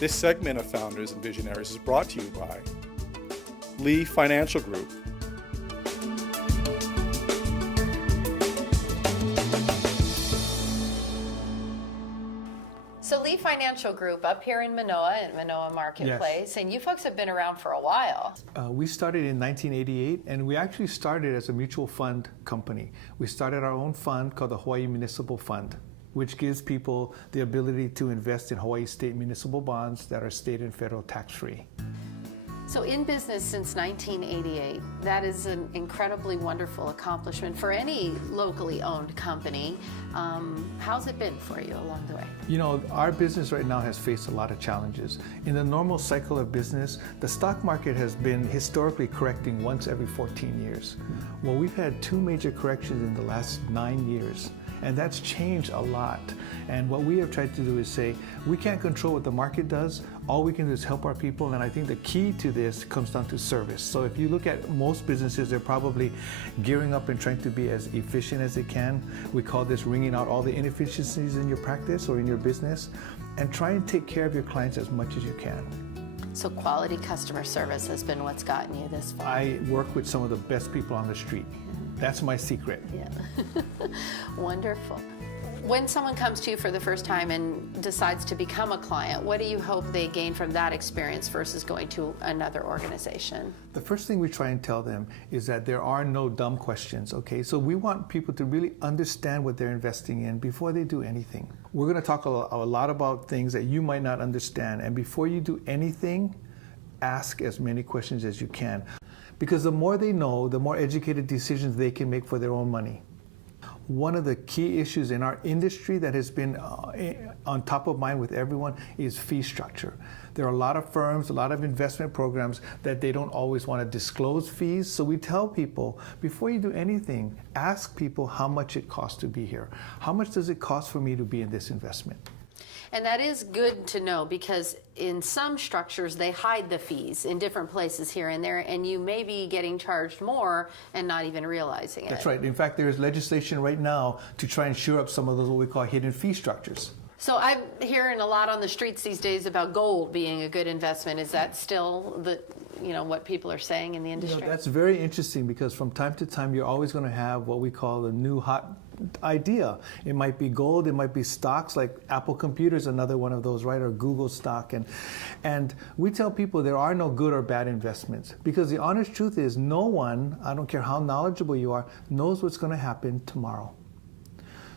This segment of Founders and Visionaries is brought to you by Lee Financial Group. So Lee Financial Group up here in Manoa at Manoa Marketplace, Yes. and you folks have been around for a while. We started in 1988, and we actually started as a mutual fund company. We started our own fund called the Hawaii Municipal Fund, which gives people the ability to invest in Hawaii state municipal bonds that are state and federal tax-free. So in business since 1988, that is an incredibly wonderful accomplishment for any locally owned company. How's it been for you along the way? You know, our business right now has faced a lot of challenges. In the normal cycle of business, the stock market has been historically correcting once every 14 years. Well, we've had two major corrections in the last 9 years. And that's changed a lot. And what we have tried to do is say, we can't control what the market does. All we can do is help our people. And I think the key to this comes down to service. So if you look at most businesses, they're probably gearing up and trying to be as efficient as they can. We call this wringing out all the inefficiencies in your practice or in your business, and try and take care of your clients as much as you can. So quality customer service has been what's gotten you this far. I work with some of the best people on the street. That's my secret. Yeah. Wonderful. When someone comes to you for the first time and decides to become a client, what do you hope they gain from that experience versus going to another organization? The first thing we try and tell them is that there are no dumb questions, okay? So we want people to really understand what they're investing in before they do anything. We're gonna talk a lot about things that you might not understand, and before you do anything, ask as many questions as you can. Because the more they know, the more educated decisions they can make for their own money. One of the key issues in our industry that has been on top of mind with everyone is fee structure. There are a lot of firms, a lot of investment programs that they don't always want to disclose fees. So we tell people, before you do anything, ask people how much it costs to be here. How much does it cost for me to be in this investment? And that is good to know, because in some structures they hide the fees in different places here and there, and you may be getting charged more and not even realizing it. That's right. In fact, there is legislation right now to try and shore up some of those what we call hidden fee structures. So I'm hearing a lot on the streets these days about gold being a good investment. Is that still what people are saying in the industry? That's very interesting, because from time to time you're always going to have what we call the new hot idea. It might be gold, it might be stocks, like Apple Computers, another one of those, right? Or Google stock. And we tell people there are no good or bad investments, because the honest truth is no one, I don't care how knowledgeable you are, knows what's going to happen tomorrow.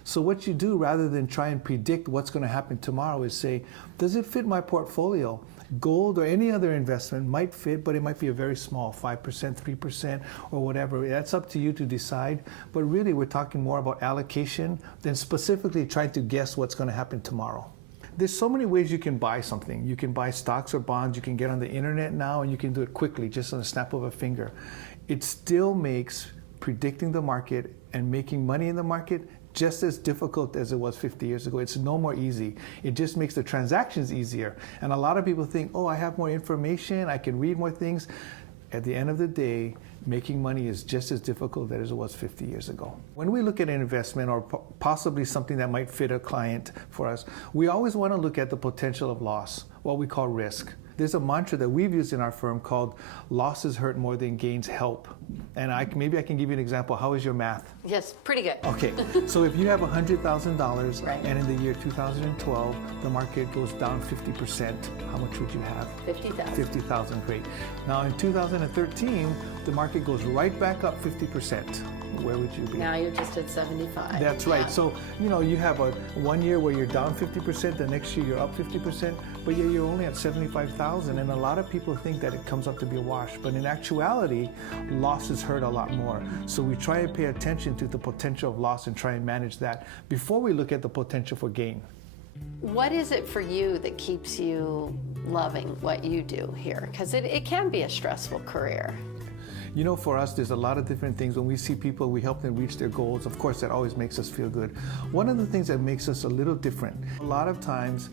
So what you do, rather than try and predict what's going to happen tomorrow, is say, does it fit my portfolio? Gold or any other investment might fit, but it might be a very small, 5%, 3%, or whatever. That's up to you to decide. But really, we're talking more about allocation than specifically trying to guess what's going to happen tomorrow. There's so many ways you can buy something. You can buy stocks or bonds. You can get on the internet now, and you can do it quickly, just on a snap of a finger. It still makes predicting the market and making money in the market just as difficult as it was 50 years ago. It's no more easy. It just makes the transactions easier. And a lot of people think, oh, I have more information, I can read more things. At the end of the day, making money is just as difficult as it was 50 years ago. When we look at an investment or possibly something that might fit a client for us, we always want to look at the potential of loss, what we call risk. There's a mantra that we've used in our firm called losses hurt more than gains help. And maybe I can give you an example. How is your math? Yes, pretty good. Okay, so if you have $100,000 Right. and in the year 2012, the market goes down 50%, how much would you have? 50,000. 50,000, great. Now in 2013, the market goes right back up 50%. Where would you be? Now you're just at 75. That's right. Yeah. So, you have a 1 year where you're down 50%, the next year you're up 50%, but yet you're only at 75,000. And a lot of people think that it comes up to be a wash. But in actuality, losses hurt a lot more. So we try and pay attention to the potential of loss and try and manage that before we look at the potential for gain. What is it for you that keeps you loving what you do here? Because it can be a stressful career. For us, there's a lot of different things. When we see people, we help them reach their goals. Of course, that always makes us feel good. One of the things that makes us a little different, a lot of times,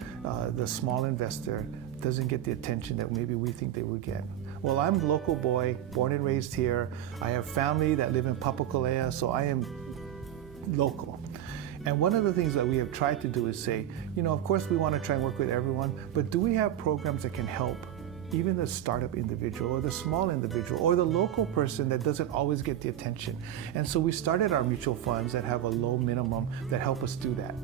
the small investor doesn't get the attention that maybe we think they would get. Well, I'm a local boy, born and raised here. I have family that live in Papakolea, so I am local. And one of the things that we have tried to do is say, you know, of course we want to try and work with everyone, but do we have programs that can help even the startup individual or the small individual or the local person that doesn't always get the attention? And so we started our mutual funds that have a low minimum that help us do that.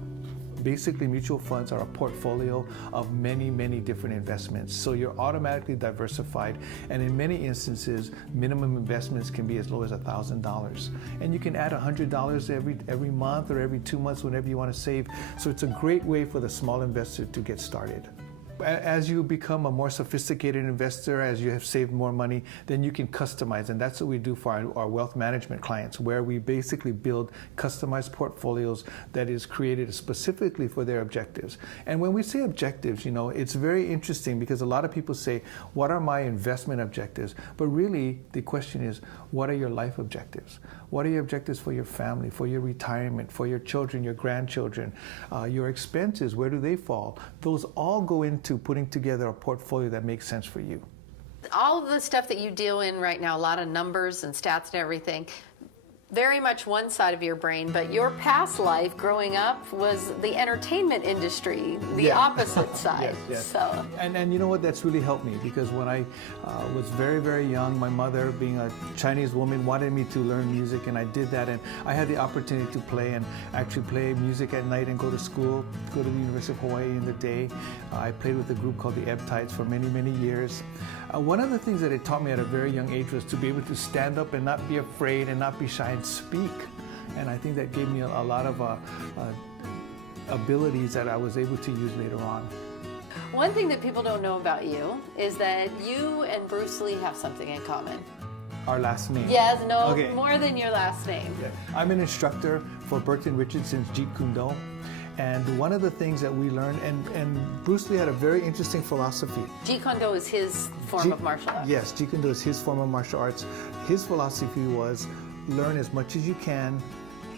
Basically, mutual funds are a portfolio of many, many different investments. So you're automatically diversified. And in many instances, minimum investments can be as low as $1,000. And you can add $100 every month or every 2 months whenever you want to save. So it's a great way for the small investor to get started. As you become a more sophisticated investor, as you have saved more money, then you can customize. And that's what we do for our wealth management clients, where we basically build customized portfolios that is created specifically for their objectives. And when we say objectives, you know, it's very interesting because a lot of people say, what are my investment objectives? But really, the question is, what are your life objectives? What are your objectives for your family, for your retirement, for your children, your grandchildren, your expenses? Where do they fall? Those all go into putting together a portfolio that makes sense for you. All of the stuff that you deal in right now, a lot of numbers and stats and everything, very much one side of your brain, but your past life growing up was the entertainment industry, the opposite side. Yes. So. And you know what, that's really helped me because when I was very, very young, my mother, being a Chinese woman, wanted me to learn music, and I did that, and I had the opportunity to play and actually play music at night and go to school, go to the University of Hawaii in the day. I played with a group called the Ebb Tides for many, many years. One of the things that it taught me at a very young age was to be able to stand up and not be afraid and not be shy and speak. And I think that gave me a lot of abilities that I was able to use later on. One thing that people don't know about you is that you and Bruce Lee have something in common. Our last name. Yes, no, Okay. more than your last name. Yeah. I'm an instructor for Burton Richardson's Jeet Kune Do. And one of the things that we learned, and Bruce Lee had a very interesting philosophy. Jeet Kune Do is his form of martial arts. Yes, Jeet Kune Do is his form of martial arts. His philosophy was learn as much as you can,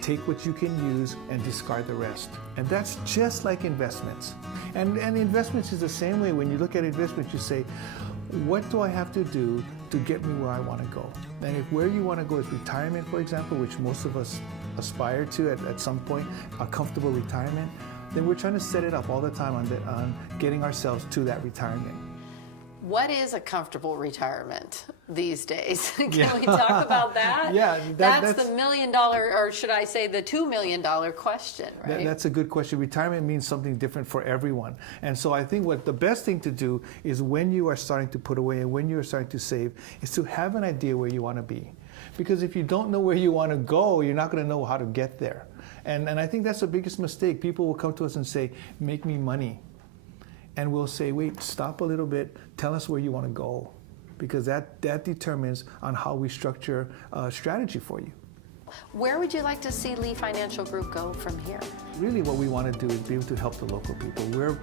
take what you can use, and discard the rest. And that's just like investments. And investments is the same way. When you look at investments, you say, what do I have to do to get me where I want to go? And if where you want to go is retirement, for example, which most of us aspire to at some point, a comfortable retirement, then we're trying to set it up all the time on getting ourselves to that retirement. What is a comfortable retirement these days? Can we talk about that? Yeah, that's the $1 million, or should I say the $2 million question, right? That's a good question. Retirement means something different for everyone. And so I think what the best thing to do is when you are starting to put away and when you are starting to save is to have an idea where you want to be. Because if you don't know where you want to go, you're not going to know how to get there. And I think that's the biggest mistake. People will come to us and say, make me money. And we'll say, wait, stop a little bit. Tell us where you want to go. Because that determines on how we structure a strategy for you. Where would you like to see Lee Financial Group go from here? Really what we want to do is be able to help the local people.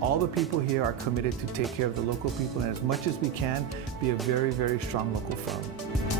All the people here are committed to take care of the local people, and as much as we can, be a very, very strong local firm.